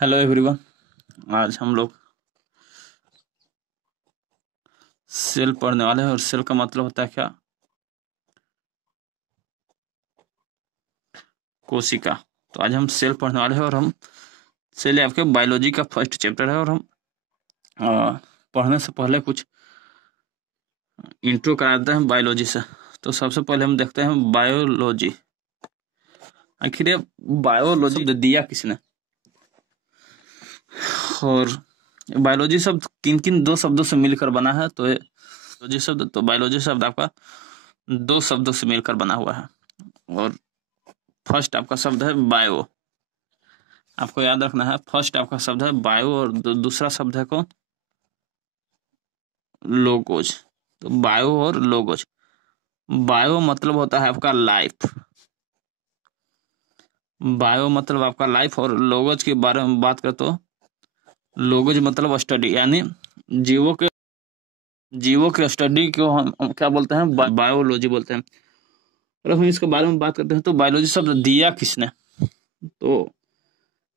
Hello everyone. आज हम लोग सेल पढ़ने वाले हैं और सेल का मतलब होता है क्या? कोशिका। तो आज हम सेल पढ़ने वाले हैं और हम सेल आपके बायोलॉजी का फर्स्ट चैप्टर है और हम पढ़ने से पहले कुछ इंट्रो कराते हैं बायोलॉजी से। तो सबसे पहले हम देखते हैं बायोलॉजी। आखिर ये बायोलॉजी दिया किसने? और बायोलॉजी शब्द किन किन दो शब्दों से मिलकर बना है? तो बायोलॉजी शब्द आपका दो शब्दों से मिलकर बना हुआ है। और फर्स्ट आपका शब्द है बायो। आपको याद रखना है, फर्स्ट आपका शब्द है बायो और दूसरा शब्द है कौन? लोगोज। तो बायो और लोगोज। बायो मतलब होता है आपका लाइफ। बायो मतलब आपका लाइफ और लोगोज के बारे में बात करें तो लोगोज मतलब स्टडी, यानी जीवो के स्टडी को हम क्या बोलते हैं? बायोलॉजी बोलते हैं। और हम इसके बारे में बात करते हैं तो बायोलॉजी शब्द दिया किसने? तो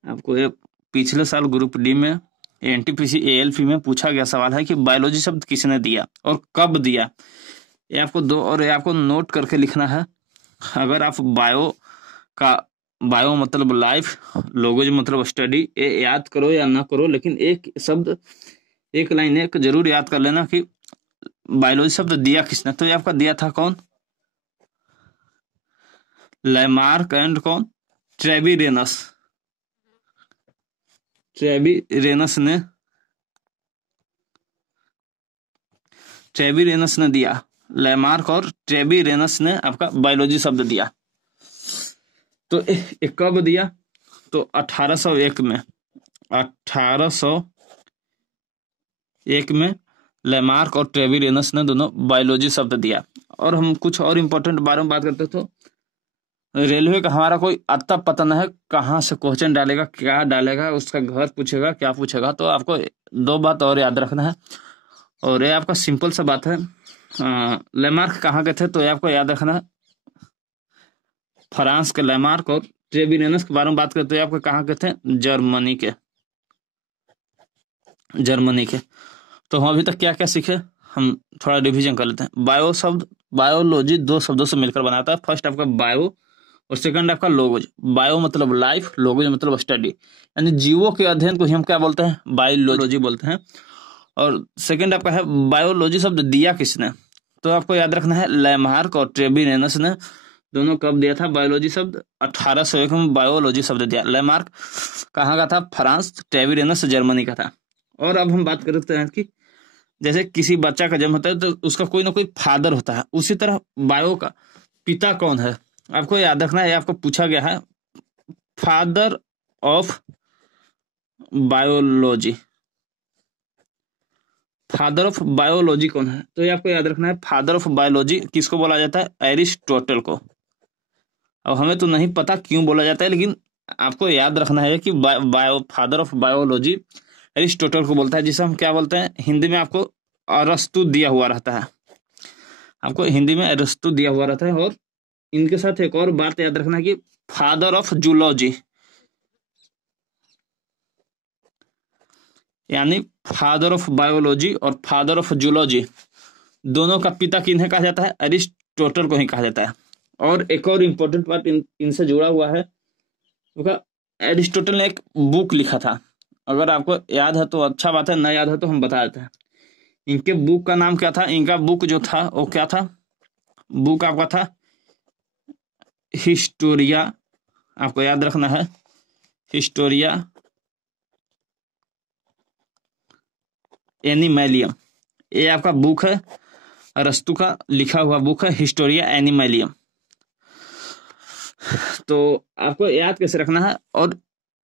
आपको ये पिछले साल ग्रुप डी में एनटीपीसी एएलपी में पूछा गया सवाल है कि बायोलॉजी शब्द किसने दिया और कब दिया। ये आपको नोट करके लिखना है। अगर आप बायो मतलब लाइफ, लोगोज मतलब स्टडी, ये याद करो या ना करो, लेकिन एक शब्द, एक लाइन एक जरूर याद कर लेना कि बायोलॉजी शब्द दिया किसने। तो ये आपका दिया था कौन? लैमार्क एंड कौन? ट्रेविरेनस। ट्रेविरेनस ने दिया। लैमार्क और ट्रेविरेनस ने आपका बायोलॉजी शब्द दिया। तो कब दिया? तो 1801 में। 1801 में लैमार्क और ट्रेविरेनस ने दोनों बायोलॉजी शब्द दिया। और हम कुछ और इम्पोर्टेंट बारे में बात करते तो रेलवे का हमारा कोई अता पता नहीं है कहाँ से क्वेश्चन डालेगा, क्या डालेगा, उसका घर पूछेगा, क्या पूछेगा। तो आपको दो बात और याद रखना है और ये आपका सिंपल सा बात है। लैमार्क कहाँ के थे? तो ये आपको याद रखना है, फ्रांस के लैमार्क। और ट्रेविरेनस के बारे में बात करते हैं, आपको कहाँ के थे? जर्मनी के। तो हम अभी तक क्या क्या सीखे, हम थोड़ा रिवीजन कर लेते हैं। बायोलॉजी दो शब्दों से मिलकर बनाता है। फर्स्ट आपका बायो और सेकंड आपका लोगोज। बायो मतलब लाइफ, लोगोज मतलब स्टडी, यानी जीवों के अध्ययन को ही हम क्या बोलते हैं? बायोलॉजी बोलते हैं। और सेकंड आपका है बायोलॉजी शब्द दिया किसने? तो आपको याद रखना है लैमार्क और ट्रेविरेनस ने दोनों कब दिया था बायोलॉजी शब्द? 1801 में बायोलॉजी शब्द दिया। लैमार्क कहाँ का था? फ्रांस। ट्रेविरेनस जर्मनी का था। और अब हम बात करते हैं कि जैसे किसी बच्चा का जन्म होता है तो उसका कोई ना कोई फादर होता है, उसी तरह बायो का पिता कौन है? आपको याद रखना है, आपको पूछा गया है father of biology. Father of biology कौन है? तो ये आपको याद रखना है, फादर ऑफ बायोलॉजी किसको बोला जाता है? एरिस्टोटल को। अब हमें तो नहीं पता क्यों बोला जाता है, लेकिन आपको याद रखना है कि फादर ऑफ बायोलॉजी एरिस्टोटल को बोलता है, जिसे हम क्या बोलते हैं हिंदी में? आपको अरस्तु दिया हुआ रहता है। आपको हिंदी में अरस्तु दिया हुआ रहता है। और इनके साथ एक और बात याद रखना है कि फादर ऑफ जूलॉजी, यानी फादर ऑफ बायोलॉजी और फादर ऑफ जूलॉजी दोनों का पिता किन्हें कहा जाता है? अरिस्टोटल को ही कहा जाता है। और एक और इम्पोर्टेंट बात इनसे जुड़ा हुआ है, एरिस्टोटल ने एक बुक लिखा था। अगर आपको याद है तो अच्छा बात है, ना याद है तो हम बता देते हैं। इनके बुक का नाम क्या था? इनका बुक जो था वो क्या था? बुक आपका था हिस्टोरिया। आपको याद रखना है, हिस्टोरिया एनिमैलियम। ये आपका बुक है, अरस्तु का लिखा हुआ बुक है, हिस्टोरिया एनिमैलियम। तो आपको याद कैसे रखना है? और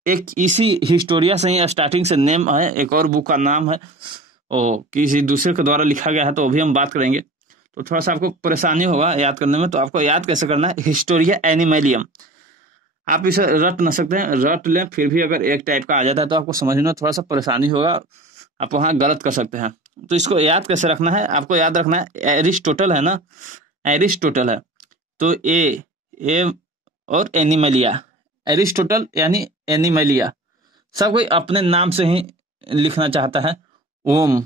एक इसी हिस्टोरिया से ही स्टार्टिंग से नेम है, एक और बुक का नाम है और किसी दूसरे के द्वारा लिखा गया है, तो अभी हम बात करेंगे। तो थोड़ा सा आपको परेशानी होगा याद करने में, तो आपको याद कैसे करना है? हिस्टोरिया एनिमैलियम। आप इसे रट न सकते हैं, रट लें, फिर भी अगर एक टाइप का आ जाता है तो आपको समझने में थोड़ा सा परेशानी होगा, आप वहाँ गलत कर सकते हैं। तो इसको याद कैसे रखना है? आपको याद रखना है एरिस्टोटल है ना, एरिस्टोटल है तो ए और एनिमलिया। एरिस्टोटल यानी एनिमलिया, सब कोई अपने नाम से ही लिखना चाहता है। ओम,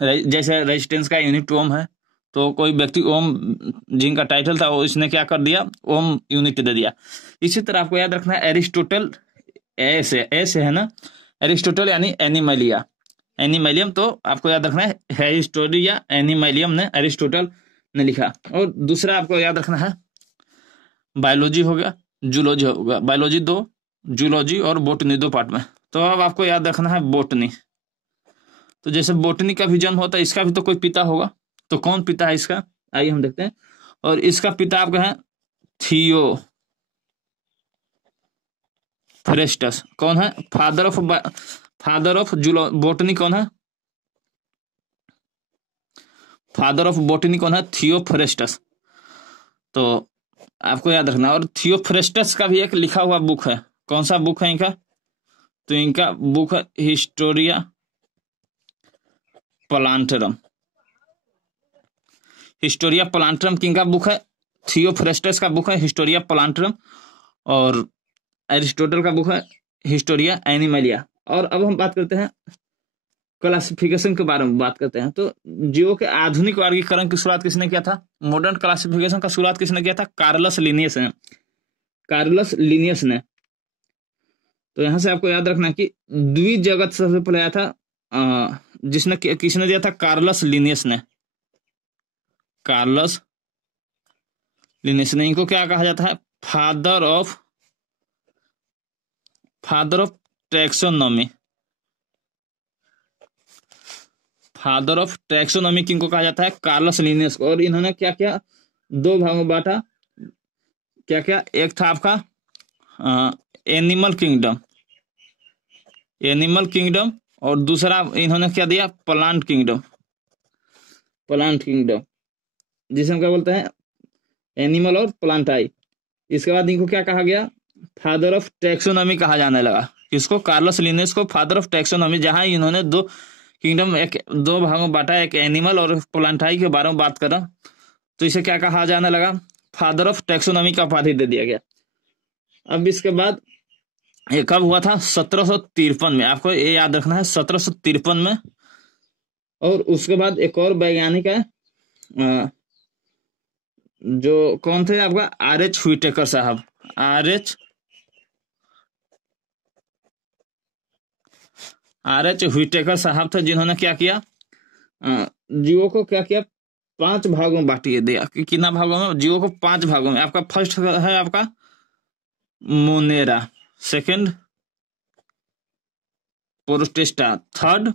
जैसे रेजिस्टेंस का यूनिट ओम है, तो कोई व्यक्ति ओम जिनका टाइटल था वो इसने क्या कर दिया, ओम यूनिट दे दिया। इसी तरह आपको याद रखना है एरिस्टोटल, ऐसे है ना, एरिस्टोटल यानी एनिमलिया, एनिमलियम, तो आपको याद रखना है हिस्टोरिया एनिमलियम ने एरिस्टोटल ने लिखा। और दूसरा आपको याद रखना है बायोलॉजी हो गया, जूलॉजी हो गया। बायोलॉजी दो, जूलॉजी और बोटनी दो पार्ट में। तो अब आपको याद रखना है बोटनी। तो जैसे बोटनी का भी जन्म होता है, इसका भी तो कोई पिता होगा, तो कौन पिता है इसका, आइए हम देखते हैं। और इसका पिता आपका है थियो फ्रेस्टस। कौन है फादर ऑफ बोटनी? कौन है फादर ऑफ बोटनी? कौन है? थियोफ्रेस्टस। तो आपको याद रखना। और थियोफ्रेस्टस का भी एक लिखा हुआ बुक है। कौन सा बुक है इनका? तो इनका बुक है हिस्टोरिया प्लांटरम। हिस्टोरिया प्लांटरम किनका बुक है? थियोफ्रेस्टस का बुक है हिस्टोरिया प्लांटरम। और एरिस्टोटल का बुक है हिस्टोरिया एनिमलिया। और अब हम बात करते हैं क्लासिफिकेशन के बारे में बात करते हैं। तो जीवों के आधुनिक वर्गीकरण की शुरुआत किसने किया था? मॉडर्न क्लासिफिकेशन का शुरुआत किसने किया था? कार्लस लिनियस ने। कार्लस लिनियस ने। तो यहां से आपको याद रखना कि द्विजगत सबसे पहले आया था, जिसने किसने दिया था? कार्लस लिनियस ने। कार्लस लिनियस ने। इनको क्या कहा जाता है? Father of taxonomy. Father of taxonomy किनको कहा जाता है? कार्लस लिनियस को। और इन्होंने क्या क्या दो भागों में बांटा, क्या क्या? एक था आपका एनिमल किंगडम, और दूसरा इन्होंने क्या दिया? प्लांट किंगडम, जिसे हम क्या बोलते हैं? एनिमल और प्लांटाई। इसके बाद इनको क्या कहा गया? फादर ऑफ टैक्सोनॉमी कहा जाने लगा। किसको? कार्लस लिनियस को फादर ऑफ टैक्सोनॉमी। जहां इन्होंने दो किंगडम, दो भागों में बांटा, एक एनिमल और प्लांटाई के बारे में बात करा, तो इसे क्या कहा जाने लगा? फादर ऑफ टैक्सोनॉमी का उपाधि दे दिया गया। अब इसके बाद ये कब हुआ था? 1753 में। आपको ये याद रखना है, 1753 में। और उसके बाद एक और वैज्ञानिक है, जो कौन थे आपका? R.H. व्हिटेकर साहब। R.H. व्हिटेकर साहब थे, जिन्होंने क्या किया? जीवों को क्या किया? 5 भागों में बांटिए दिया। कितना भागों में? जीवों को 5 भागों में। आपका फर्स्ट है आपका मोनेरा, सेकंड प्रोटिस्टा, थर्ड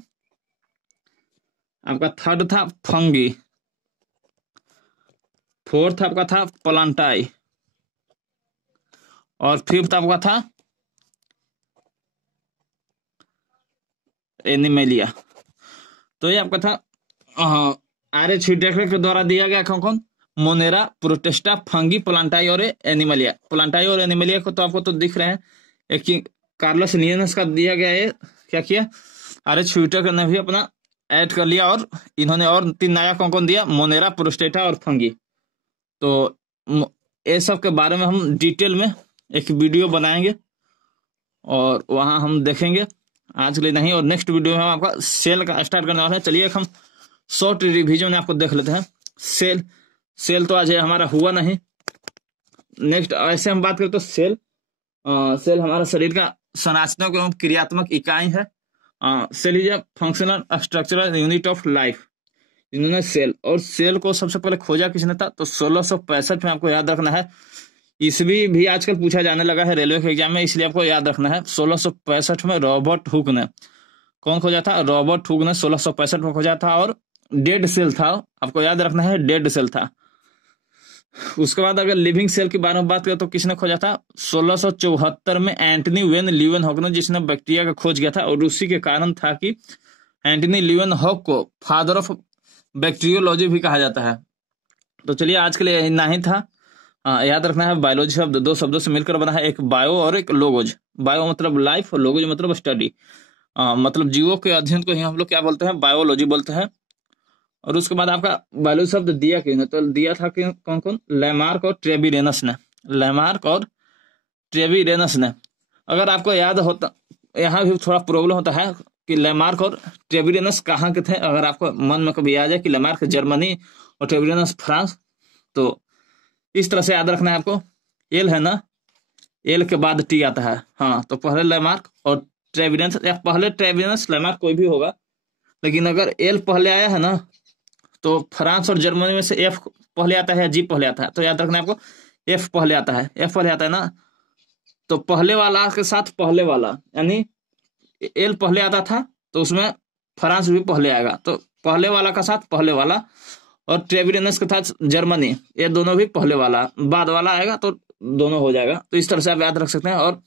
था फंगी, फोर्थ आपका था प्लांटाई, और फिफ्थ आपका था एनिमेलिया। तो ये आपका था R.H. व्हिटेकर के द्वारा दिया गया। कौन? मोनेरा, प्रोटिस्टा, फंगी, प्लांटाई और एनिमलिया। प्लांटाई और एनिमलिया को तो आपको तो दिख रहे हैं। एक कार्लस लिनियस का दिया गया है। क्या किया? R.H. व्हिटेकर ने भी अपना ऐड कर लिया, और इन्होंने और 3 नया कौन दिया? मोनेरा, प्रोस्टेटा और फंगी। तो ये सब के बारे में हम डिटेल में एक वीडियो बनाएंगे और वहां हम देखेंगे। आज के लिए नहीं, और नेक्स्ट वीडियो में हम आपका सेल का स्टार्ट करने वाले हैं। चलिए हम शॉर्ट रिवीजन में आपको देख लेते हैं। सेल तो आज हमारा हुआ नहीं। नेक्स्ट ऐसे हम बात करें तो सेल हमारा शरीर का संरचनात्मक एवं क्रियात्मक इकाई है। Cell is a functional structural unit of life. इन्होंने सेल को सबसे पहले खोजा किसने था? तो 1665 में। आपको याद रखना है, ईस्वी भी आजकल पूछा जाने लगा है रेलवे के एग्जाम में, इसलिए आपको याद रखना है 1665 में रॉबर्ट हुक ने। कौन खोजा था? रॉबर्ट हुक ने 1665 में खोजा था। और डेड सेल था, आपको याद रखना है, डेड सेल था। उसके बाद अगर लिविंग सेल के बारे में बात करें तो किसने खोजा था? 1674 में एंटनी वेन लीवेनहॉक ने, जिसने बैक्टीरिया का खोज किया था। और उसी के कारण था कि एंटनी लीवेनहॉक को फादर ऑफ बैक्टीरियोलॉजी भी कहा जाता है। तो चलिए आज के लिए इतना ही था। याद रखना है बायोलॉजी शब्द 2 शब्दों से मिलकर बना है, एक बायो और एक लोगोज। बायो मतलब लाइफ और लोगोज मतलब स्टडी, मतलब जीवों के अध्ययन को ही हम लोग क्या बोलते हैं? बायोलॉजी बोलते हैं। और उसके बाद आपका बायोलॉजी शब्द दिया किसने? तो दिया था कि कौन? लैमार्क और ट्रेविरेनस ने। अगर आपको याद होता यहाँ भी थोड़ा प्रॉब्लम होता है कि लेमार्क और ट्रेविडियनस कहाँ के थे। अगर आपको मन में कभी आ जाए कि लेमार्क जर्मनी और ट्रेविडियनस फ्रांस, तो इस तरह से याद रखना है आपको। एल है ना, एल के बाद टी आता है। हाँ, तो पहले लेमार्क और ट्रेविडियनस, या पहले ट्रेविडियनस लेमार्क कोई भी होगा, लेकिन अगर एल पहले आया है ना, तो फ्रांस और जर्मनी में से एफ पहले आता है या जी पहले आता है। तो याद रखना है आपको, एफ पहले आता है, एफ पहले आता है ना, तो पहले वाला के साथ पहले वाला, यानी एल पहले आता था तो उसमें फ्रांस भी पहले आएगा, तो पहले वाला का साथ पहले वाला, और ट्रेविडियनस के साथ जर्मनी, ये दोनों भी पहले वाला, बाद वाला आएगा तो दोनों हो जाएगा। तो इस तरह से आप याद रख सकते हैं। और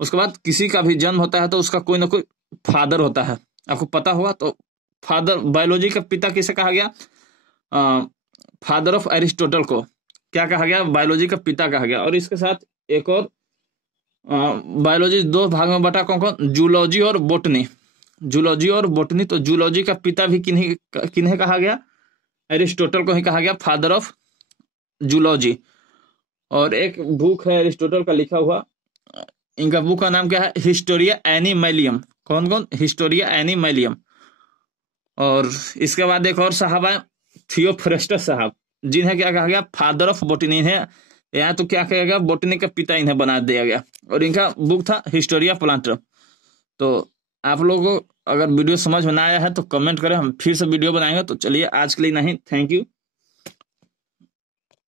उसके बाद किसी का भी जन्म होता है तो उसका कोई ना कोई फादर होता है, आपको पता होगा। तो फादर, बायोलॉजी का पिता किसे कहा गया? फादर ऑफ एरिस्टोटल को क्या कहा गया? बायोलॉजी का पिता कहा गया। और इसके साथ एक और, बायोलॉजी दो भाग में बटा, कौन कौन? जूलॉजी और बोटनी। जूलॉजी और बोटनी, तो जूलॉजी का पिता भी किन्हें कहा गया? एरिस्टोटल को ही कहा गया फादर ऑफ जूलॉजी। और एक बुक है एरिस्टोटल का लिखा हुआ, इनका बुक का नाम क्या है? हिस्टोरिया एनिमैलियम। कौन कौन? हिस्टोरिया एनिमैलियम। और इसके बाद एक और साहब है, थियोफ्रेस्टस साहब, जिन्हें क्या कहा गया? फादर ऑफ बोटनी है। यहाँ तो क्या कहा गया? बोटनी का पिता इन्हें बना दिया गया। और इनका बुक था हिस्टोरिया प्लांटर। तो आप लोगों को अगर वीडियो समझ में ना आया है तो कमेंट करें, हम फिर से वीडियो बनाएंगे। तो चलिए आज के लिए नहीं, थैंक यू।